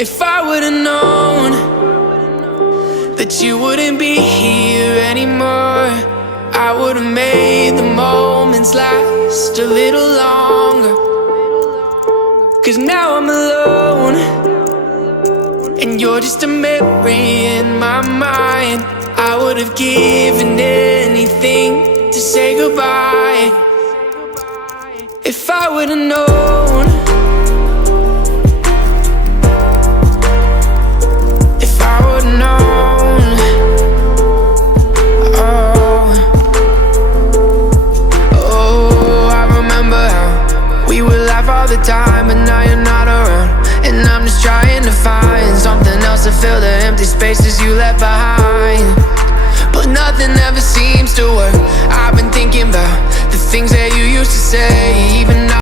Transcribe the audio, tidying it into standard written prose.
If I would've known that you wouldn't be here anymore, I would've made the moments last a little longer. 'C's now I'm alone, and you're just a memory in my mind. I would've given anything to say goodbye. If I would've known, if I would've known, oh, I remember how we would laugh all the time, but now you're not around. And I'm just trying to find something else to fill the empty spaces you left behind. But nothing ever seems to work. I've been thinking about the things that you used to say, even now.